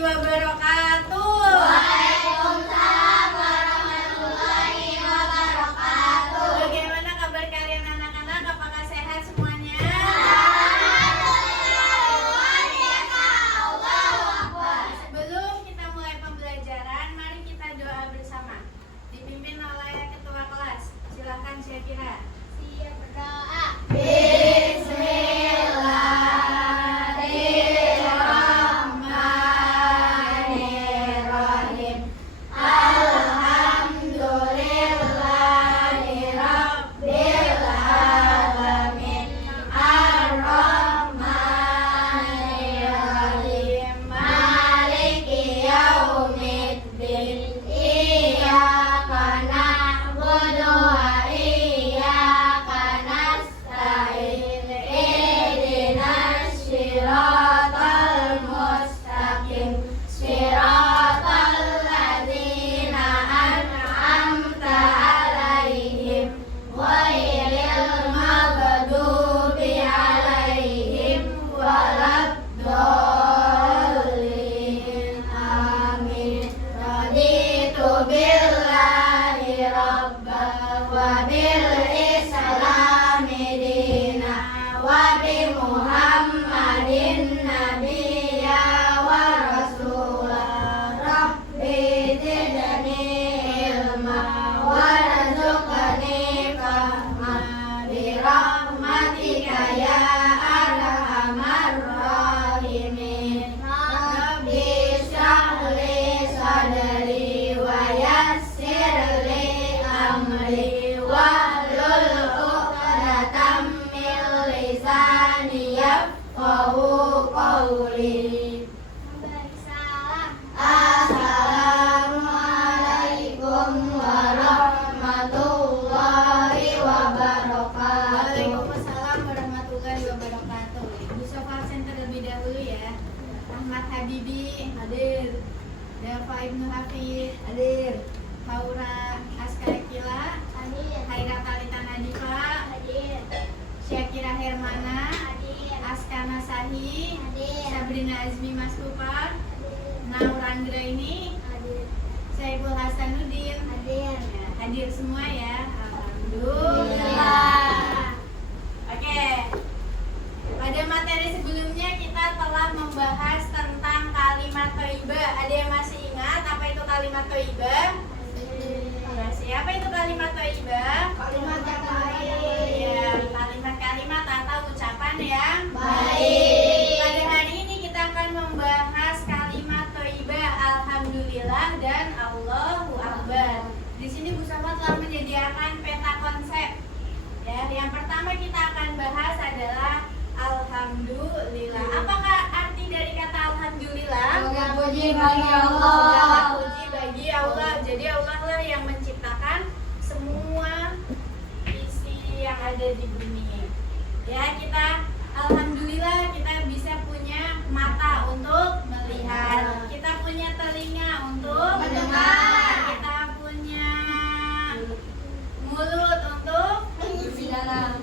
wabarakatuh. Waalaikumsalam warahmatullahi wabarakatuh. Bagaimana kabar kalian anak-anak? Apakah sehat semuanya? Sebelum kita mulai pembelajaran, mari kita doa bersama. Dipimpin oleh ketua kelas. Silakan Syakira. Siap berdoa. Bismillahirrahmanirrahim. Alhamdulillahirabbil alamin. Ar-Rahmanirrahim. Maliki yaumiddin. Iyyaka na'budu wa iyyaka nasta'in. Ihdinas siratal mustaqim. Siratal ladzina an'amta 'alaihim ghairil maghdubi 'alaihim waladdallin. Amin. Raditu billahi rabba wa bil islami dina wa bi Muhammadin nabiyya wa rasula. Rabbi zidni ilma warzuqni fahma bi rahmatika ya arhamar rahimin. Rabbi shrah li sadri wa yassir li amri wahlul 'uqdatam min lisani yafqahu qawli. Assalamualaikum warahmatullahi wabarakatuh. Waalaikumsalam warahmatullahi wabarakatuh. Ibu Sofa absen terlebih dahulu ya. Ahmad Habibi hadir. Dafa Ibnu Hafid hadir. Faura Askakila Hadir. Haira Talita Nadifa Hadir. Syakira Hermana Hadir. Askana Sahi Hadir. Sabrina Azmi Maskupa Naurandra ini Hadir. Saiful Hasanuddin Hadir. Ya, hadir semua ya. Alhamdulillah. Oke. Pada materi sebelumnya kita telah membahas tentang kalimat thayyibah. Ada yang masih ingat apa itu kalimat thayyibah? Masih. Apa itu kalimat thayyibah? Kalimat yang baik. Ya, kalimat-kalimat atau ucapan yang Baik. Pada hari ini kita akan membahas kalimat thayyibah alhamdulillah dan Allahu akbar. Di sini Bu Safa telah menyediakan peta konsep. Ya, yang pertama kita akan bahas adalah alhamdulillah. Apakah arti dari kata alhamdulillah? Segala puji bagi Segala Allah. puji bagi Allah. Jadi Allah lah yang menciptakan semua isi yang ada di bumi. Ya, kita alhamdulillah kita bisa punya mata untuk melihat. Kita punya telinga untuk Mendengar. Kita punya mulut untuk Berbicara.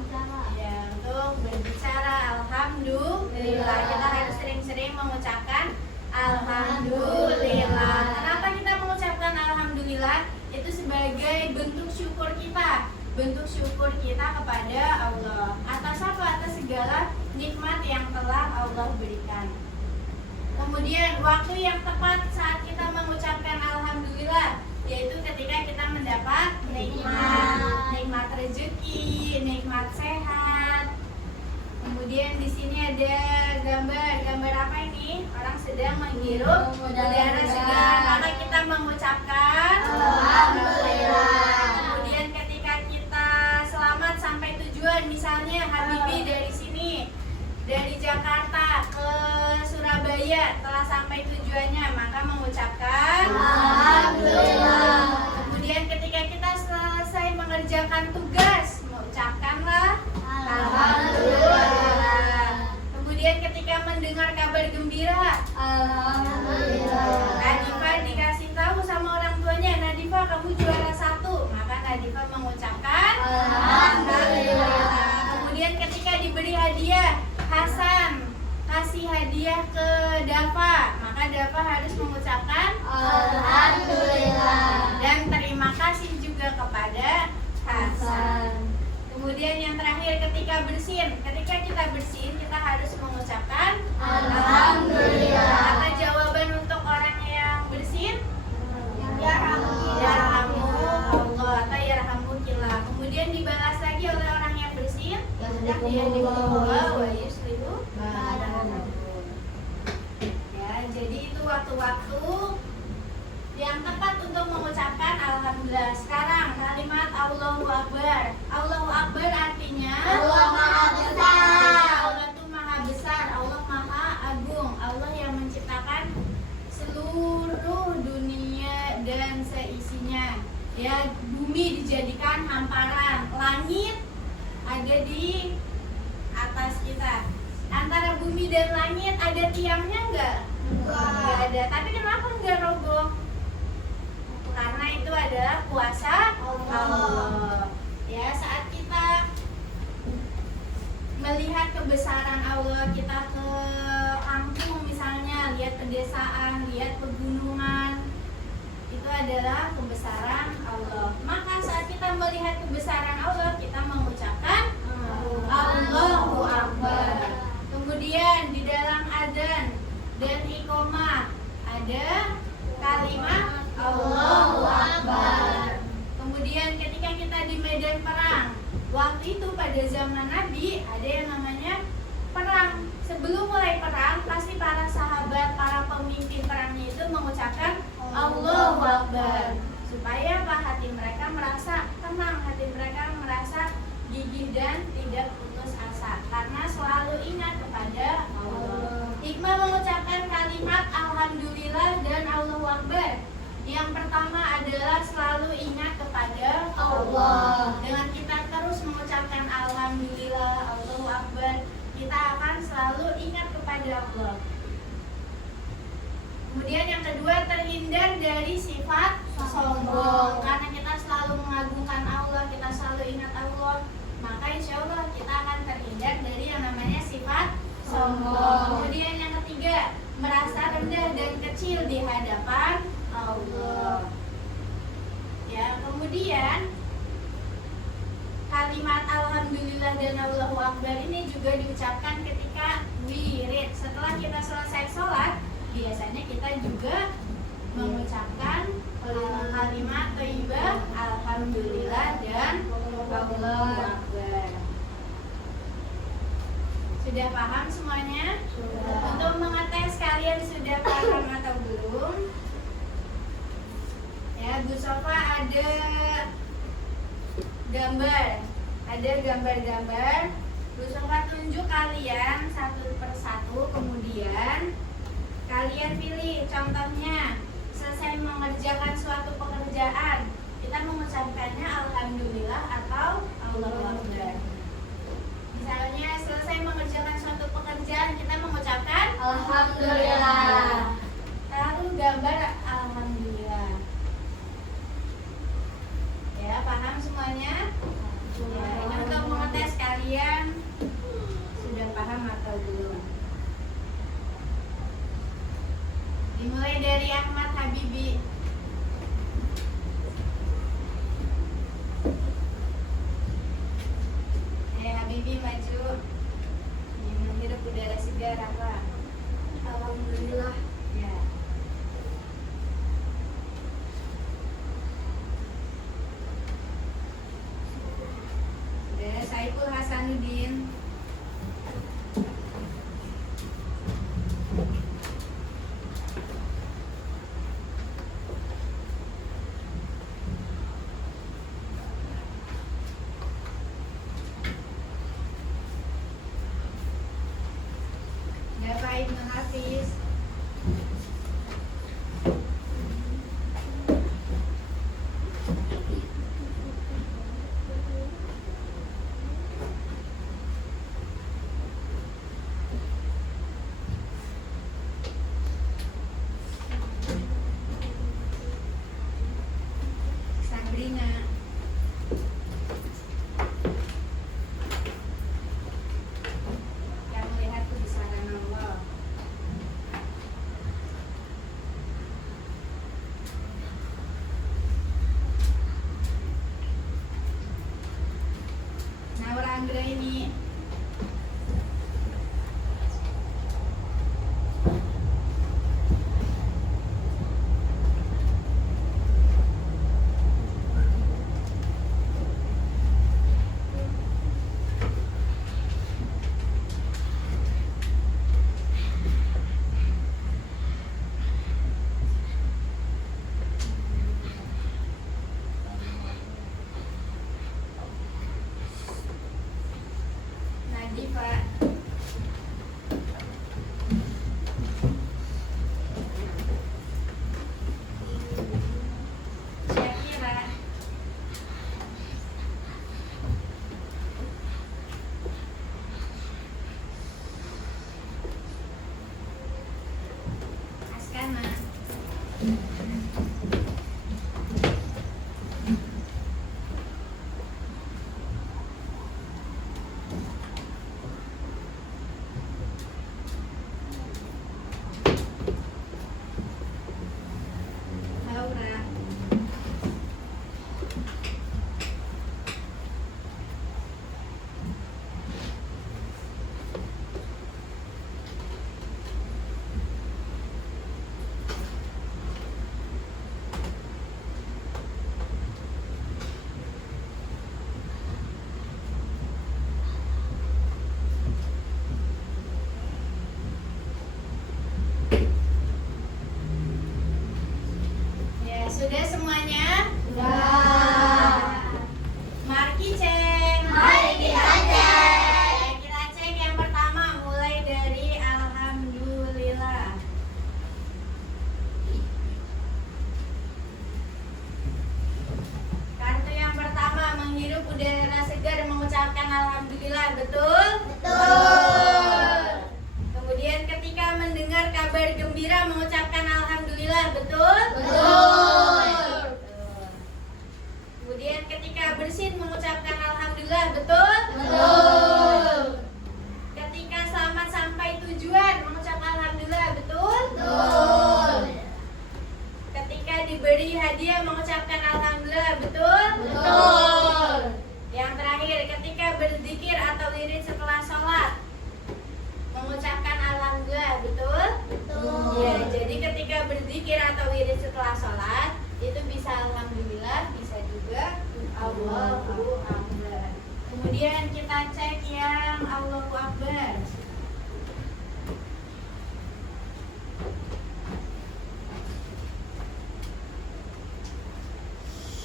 ya, untuk berbicara. Alhamdulillah. Kita harus sering-sering mengucapkan alhamdulillah. Kenapa kita mengucapkan alhamdulillah? Itu sebagai bentuk syukur kita. Bentuk syukur kita kepada Allah atas apa? Atas segala nikmat yang telah Allah berikan. Kemudian waktu yang tepat saat kita mengucapkan alhamdulillah yaitu ketika kita mendapat nikmat rezeki, nikmat sehat. Kemudian di sini ada gambar apa ini? Orang sedang menghirup udara segar, maka kita mengucapkan Alhamdulillah. Kemudian ketika kita selamat sampai tujuan, misalnya Habibi dari sini dari Jakarta ke Surabaya telah sampai tujuannya, maka mengucapkan Alhamdulillah. Kemudian ketika kita selesai mengerjakan tugas, mengucapkanlah alhamdulillah. Kemudian ketika mendengar kabar gembira, Alhamdulillah. Nadifa dikasih tahu sama orang tuanya, Nadifa kamu juara 1, maka Nadifa mengucapkan Alhamdulillah. Kemudian ketika diberi hadiah, Hasan kasih hadiah ke Dafa, maka Dafa harus mengucapkan Alhamdulillah. dan terima kasih juga kepada Hasan. Kemudian yang terakhir ketika bersin, ketika kita bersin kita harus mengucapkan Alhamdulillah. Apa jawaban untuk orang yang bersin? Yarhamukallah. Yarhamukallah atau yarhamukillah. Kemudian dibalas lagi oleh orang yang bersin. Yahdikumullah wa yuslihu balakum. Ya, jadi itu waktu-waktu yang tepat untuk mengucapkan alhamdulillah. Sekarang kalimat Allahu Akbar. Allahu Akbar artinya Allah Maha Besar. Allah itu maha besar, Allah maha agung. Allah yang menciptakan seluruh dunia dan seisinya. Ya, bumi dijadikan hamparan, langit ada di atas kita. Antara bumi dan langit ada tiangnya enggak? Enggak ada. Tapi kenapa enggak roboh? Karena itu adalah kuasa Allah. Ya, saat kita melihat kebesaran Allah, kita ke kampung misalnya, lihat pedesaan, lihat pegunungan, itu adalah kebesaran Allah. Maka saat kita melihat kebesaran Allah, kita mengucapkan Allahu Akbar. Kemudian di dalam adzan dan iqamah ada kalimat Allahu Akbar. Kemudian ketika kita di medan perang, waktu itu pada zaman Nabi ada yang namanya perang. Sebelum mulai perang, pasti para sahabat, para pemimpin perangnya itu mengucapkan Allahu Akbar, supaya apa? Hati mereka merasa tenang, hati mereka merasa gigih dan tidak putus asa, karena selalu ingat kepada Allah. Hikmah mengucapkan kalimat Alhamdulillah dan Allahu Akbar. Yang pertama adalah selalu ingat kepada Allah. Dengan kita terus mengucapkan Alhamdulillah, Allahu Akbar, kita akan selalu ingat kepada Allah. Kemudian yang kedua, terhindar dari sifat sombong. Karena kita selalu mengagungkan Allah, kita selalu ingat Allah, maka insya Allah kita akan terhindar dari yang namanya sifat sombong. Kemudian yang ketiga, merasa rendah dan kecil di hadapan Allah. Ya, kemudian kalimat Alhamdulillah dan Allahu Akbar ini juga diucapkan ketika wirid. Setelah kita selesai sholat, biasanya kita juga mengucapkan kalimat thayyibah Alhamdulillah dan Allahu Akbar. Sudah paham semuanya? Sudah. Untuk mengetes kalian sudah paham atau belum? Ya, Bu Sofa ada gambar-gambar. Bu Sofa tunjuk kalian satu persatu, kemudian kalian pilih contohnya. Selesai mengerjakan suatu pekerjaan, kita mengucapkannya Alhamdulillah atau Allahu Akbar. Misalnya selesai mengerjakan suatu pekerjaan, kita mengucapkan Alhamdulillah. lalu gambar Alhamdulillah. Ya, paham semuanya? Ya, ini untuk mengetes kalian sudah paham atau belum. Dimulai dari Ahmad Habibi. Habibi maju. Ingin menghirup udara segar apa? Alhamdulillah. Ya. Sudah, Saiful Hasanuddin. Bapak Ibnu Hafiz. Sandrina. Yang melihat kebesaran Allah. Nadifa. Syakira. Askana. Laura. Ya, sudah semuanya? Sudah. Mari cek. Mari kita cek. Ya, kita cek yang pertama mulai dari alhamdulillah. Kartu yang pertama menghirup udara segar mengucapkan alhamdulillah, betul? Betul. Kemudian ketika mendengar kabar gembira mengucapkan alhamdulillah, betul? Betul. Kemudian ketika bersin mengucapkan alhamdulillah, betul? Betul. Ketika selamat sampai tujuan mengucapkan alhamdulillah, betul? Betul. Ketika diberi hadiah mengucapkan alhamdulillah, betul? Betul. Yang terakhir, ketika berzikir atau wirid setelah sholat mengucapkan alhamdulillah, betul? Betul. Ya, jadi ketika berzikir atau wirid setelah sholat itu bisa alhamdulillah, bisa juga Allahu Akbar. Kemudian kita cek yang Allahu Akbar.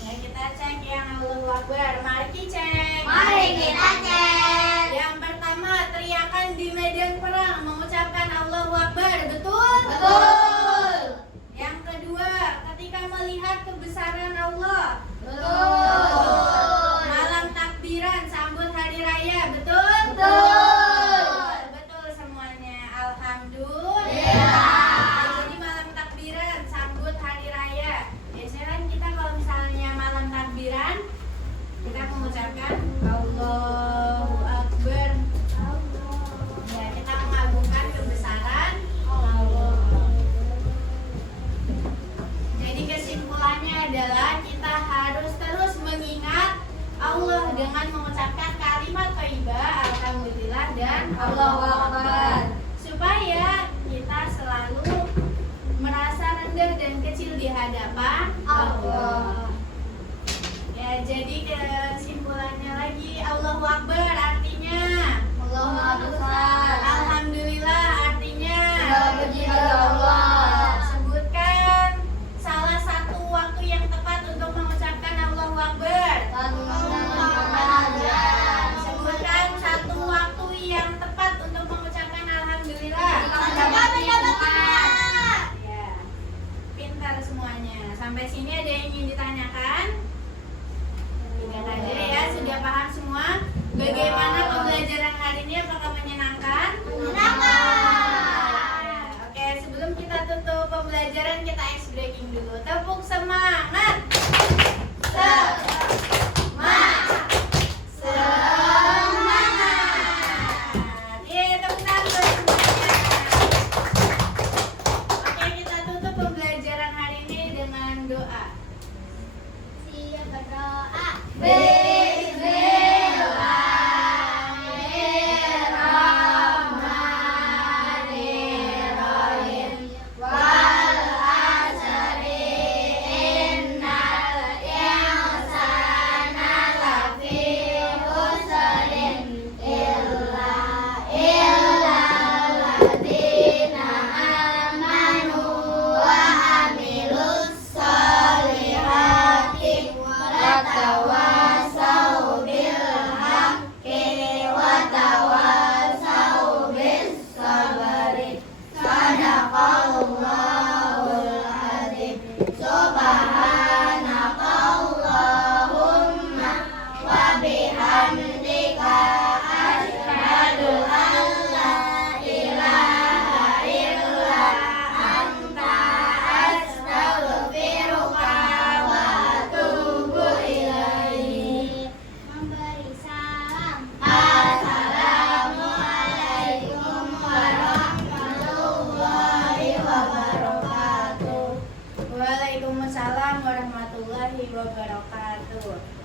Ya, kita cek yang Allahu Akbar. Mari cek. Mari kita cek. Yang pertama, teriakan di medan perang mengucapkan Allahu Akbar, betul? Betul. Yang kedua, ketika melihat kebesaran Allah. Betul. Malam takbiran sambut hari raya, betul? Betul. Betul semuanya. Alhamdulillah. Iya. Jadi malam takbiran sambut hari raya. Biasanya kan kita kalau misalnya malam takbiran kita mengucapkan Allahu Akbar. Ya, kita mengagungkan kebesaran Allah. Jadi kesimpulannya adalah kita harus terus mengingat Allah dengan mengucapkan kalimat thayyibah alhamdulillah dan Allahu Akbar, supaya kita selalu merasa rendah dan kecil di hadapan Allah. Ya, jadi kesimpulannya lagi, Allahu Akbar artinya Allahu Akbar. alhamdulillah artinya Segala puji bagi Allah. Sebutkan salah satu waktu yang tepat untuk mengucapkan Allahu Akbar. Dan mengucapkan azan. Sebutkan satu waktu yang tepat untuk mengucapkan alhamdulillah. Cepat mendapat. Ya, pintar semuanya. Sampai sini ada yang ingin ditanyakan? Tidak ada ya, sudah paham semua. Bagaimana pembelajaran hari ini? Apakah menyenangkan? Menyenangkan. Ya, oke, sebelum kita tutup pembelajaran kita ice breaking dulu. Tepuk semangat. Semangat. Semangat. Yeay, tepuk tangan buat semuanya. Oke, kita tutup pembelajaran hari ini dengan doa. Siap berdoa. Bismillahirrahmanirrahim. Waalaikumsalam warahmatullahi wabarakatuh.